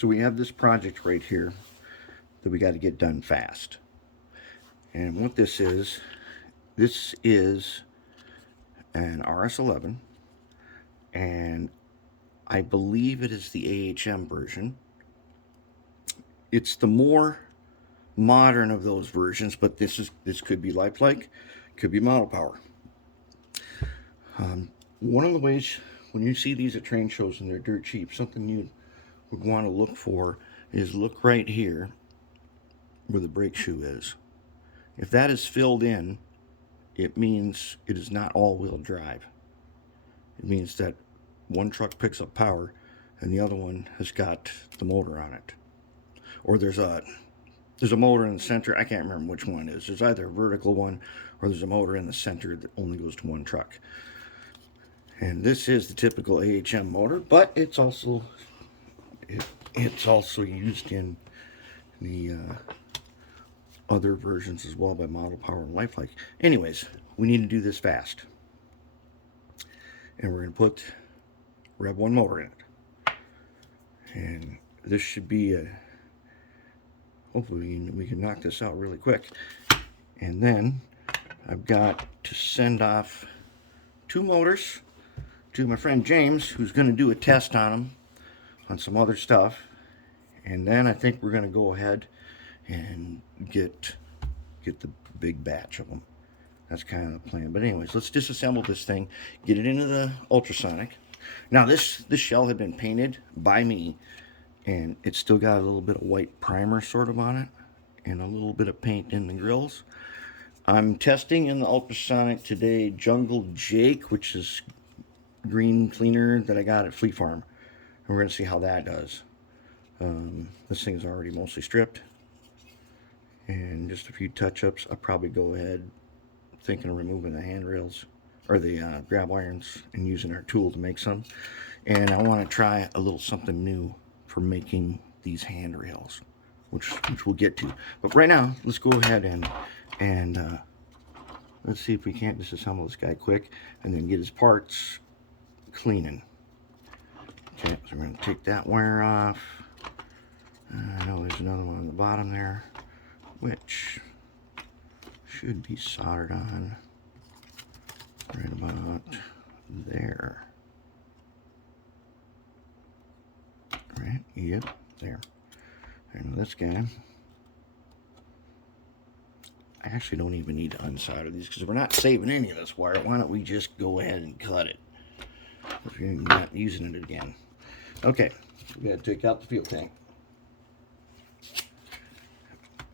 So we have this project right here that we got to get done fast. And what this is an RS11, and I believe it is the AHM version. It's the more modern of those versions, but this could be lifelike, could be Model Power. One of the ways when you see these at train shows and they're dirt cheap, something you would want to look for is look right here where the brake shoe is. If that is filled in, it means it is not all-wheel drive. It means that one truck picks up power and the other one has got the motor on it. Or there's a motor in the center. I can't remember which one it is. There's either a vertical one or there's a motor in the center that only goes to one truck. And this is the typical AHM motor, but it's also used in the other versions as well by Model Power and Lifelike. Anyways, we need to do this fast. And we're going to put Rev 1 motor in it. And this should be hopefully we can knock this out really quick. And then I've got to send off 2 motors to my friend James, who's going to do a test on them, on some other stuff. And then I think we're going to go ahead and get the big batch of them. That's kind of the plan. But anyways, let's disassemble this thing, get it into the ultrasonic. Now this shell had been painted by me, and it's still got a little bit of white primer sort of on it, and a little bit of paint in the grills. I'm testing in the ultrasonic today Jungle Jake, which is green cleaner that I got at Fleet Farm, and we're going to see how that does. This thing is already mostly stripped, and just a few touch-ups. I'll probably go ahead thinking of removing the handrails or the grab irons and using our tool to make some. And I want to try a little something new for making these handrails, which we'll get to. But right now, let's go ahead and let's see if we can't disassemble this guy quick and then get his parts cleaning. Okay, so we're going to take that wire off. I know there's another one on the bottom there, which should be soldered on right about there. Right, yep, there. And this guy, I actually don't even need to unsolder these because we're not saving any of this wire. Why don't we just go ahead and cut it if you're not using it again. Okay, we got to take out the fuel tank.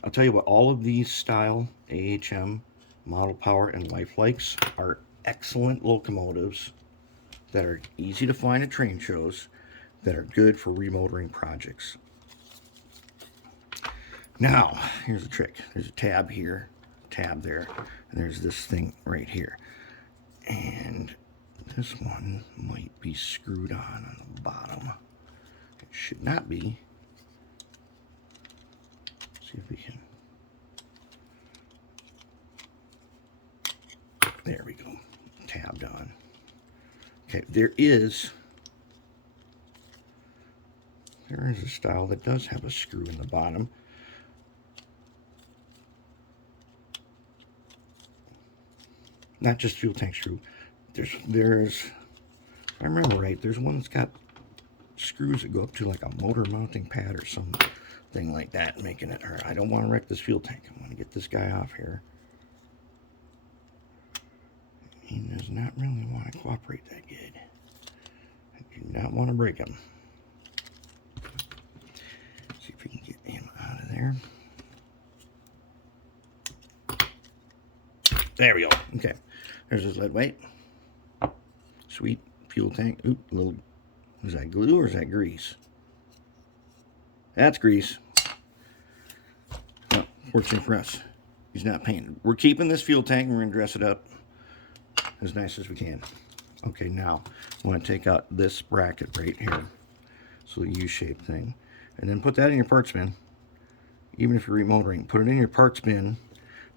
I'll tell you what, all of these style AHM, Model Power, and Lifelikes are excellent locomotives that are easy to find at train shows, that are good for remotoring projects. Now, here's the trick. There's a tab here, tab there, and there's this thing right here. And this one might be screwed on the bottom. It should not be. See if we can. There we go. Tabbed on. Okay, there is a style that does have a screw in the bottom. Not just fuel tank screw. There's, if I remember right, there's one that's got screws that go up to like a motor mounting pad or something like that, making it hurt. I don't want to wreck this fuel tank. I want to get this guy off here. He does not really want to cooperate that good. I do not want to break him. See if we can get him out of there. There we go. Okay. There's his lead weight. Sweet. Fuel tank. Oop, a little. Is that glue or is that grease? That's grease. Oh, fortunate for us, he's not painted. We're keeping this fuel tank and we're going to dress it up as nice as we can. Okay, now I want to take out this bracket right here. So the U-shaped thing. And then put that in your parts bin. Even if you're remotoring, put it in your parts bin,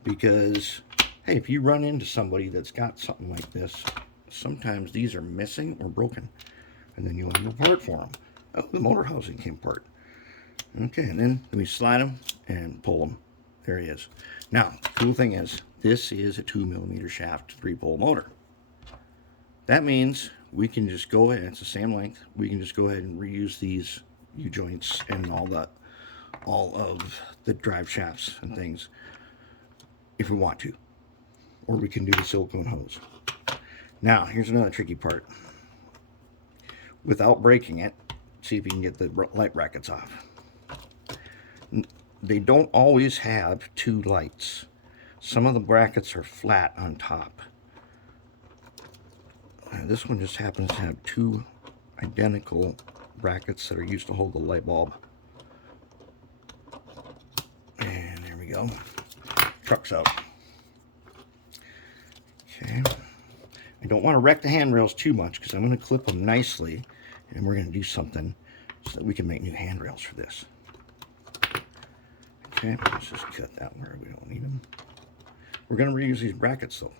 because hey, if you run into somebody that's got something like this, sometimes these are missing or broken, and then you'll have a part for them. Oh, the motor housing came apart. Okay, and then we slide them and pull them. There he is. Now, the cool thing is, this is a 2mm shaft 3-pole motor. That means we can just go ahead, it's the same length, we can just go ahead and reuse these U-joints and all of the drive shafts and things if we want to. Or we can do the silicone hose. Now, here's another tricky part. Without breaking it, see if you can get the light brackets off. They don't always have 2 lights. Some of the brackets are flat on top. This one just happens to have 2 identical brackets that are used to hold the light bulb. And there we go. Truck's out. Okay. I don't want to wreck the handrails too much because I'm going to clip them nicely, and we're going to do something so that we can make new handrails for this. Okay, let's just cut that where we don't need them. We're going to reuse these brackets though.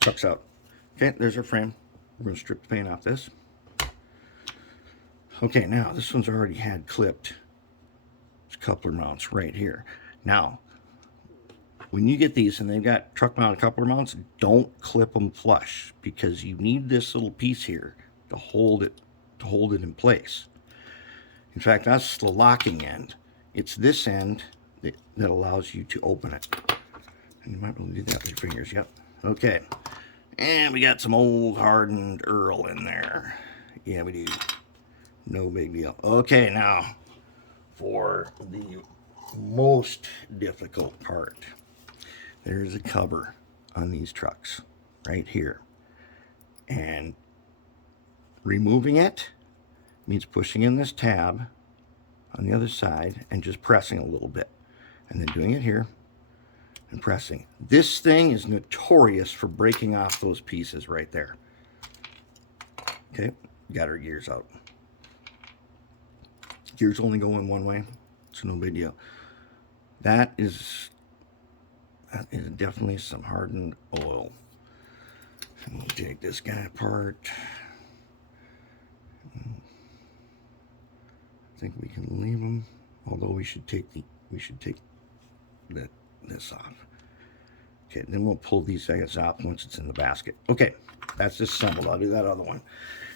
Truck's out. Okay, there's our frame. We're going to strip the paint off this. Okay, now this one's already had clipped. It's coupler mounts right here. Now, when you get these and they've got truck mounted coupler mounts, don't clip them flush because you need this little piece here to hold it in place. In fact, that's the locking end. It's this end that allows you to open it. And you might be able to do that with your fingers. Yep. Okay. And we got some old hardened Earl in there. Yeah, we do. No big deal. Okay, now for the most difficult part. There's a cover on these trucks right here. And removing it means pushing in this tab on the other side and just pressing a little bit. And then doing it here and pressing. This thing is notorious for breaking off those pieces right there. Okay, got our gears out. Gears only go in one way, so no big deal. That is definitely some hardened oil. And we'll take this guy apart. I think we can leave him, although we should take this off. Okay, then we'll pull these guys out once it's in the basket. Okay, that's disassembled. I'll do that other one.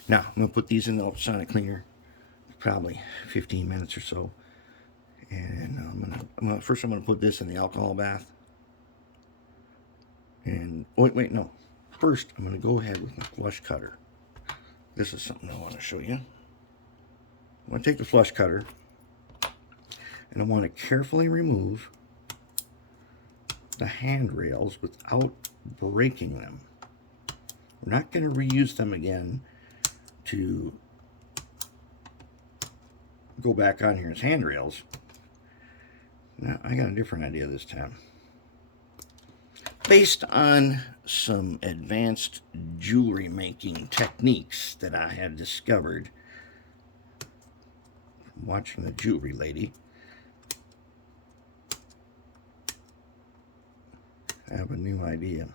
Now I'm gonna put these in the ultrasonic cleaner, probably 15 minutes or so. And first I'm gonna put this in the alcohol bath. And wait, no. First, I'm gonna go ahead with my flush cutter. This is something I want to show you. I'm gonna take the flush cutter, and I want to carefully remove the handrails without breaking them. We're not going to reuse them again to go back on here as handrails. Now, I got a different idea this time. Based on some advanced jewelry making techniques that I have discovered watching the jewelry lady, I have a new idea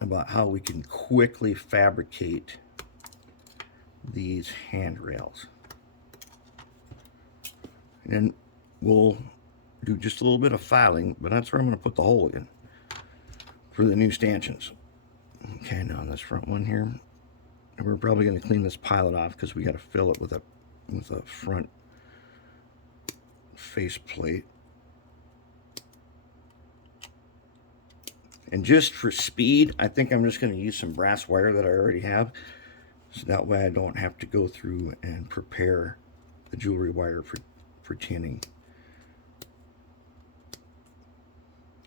about how we can quickly fabricate these handrails. And we'll do just a little bit of filing, but that's where I'm going to put the hole in for the new stanchions. Okay, now on this front one here, we're probably going to clean this pilot off because we got to fill it with a front face plate. And just for speed, I think I'm just going to use some brass wire that I already have, so that way I don't have to go through and prepare the jewelry wire for tinning.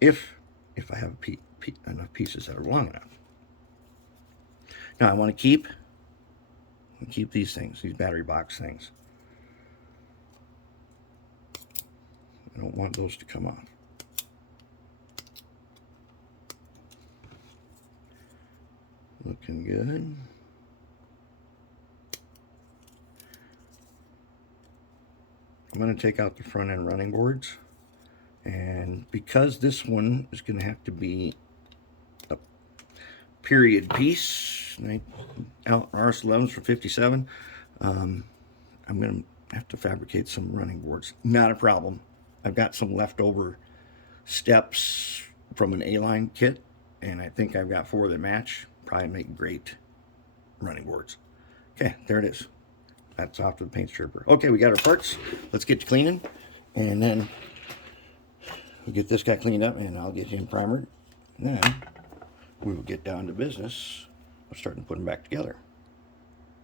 If I have enough pieces that are long enough. Now I want to keep these things, these battery box things. I don't want those to come off. Looking good. I'm going to take out the front end running boards, and because this one is going to have to be a period piece, RS11s from 57, I'm going to I have to fabricate some running boards. Not a problem. I've got some leftover steps from an A-line kit, and I think I've got 4 that match. Probably make great running boards. Okay, there it is. That's off to the paint stripper. Okay, we got our parts. Let's get to cleaning, and then we'll get this guy cleaned up, and I'll get him primered. And then we will get down to business of starting to put them back together.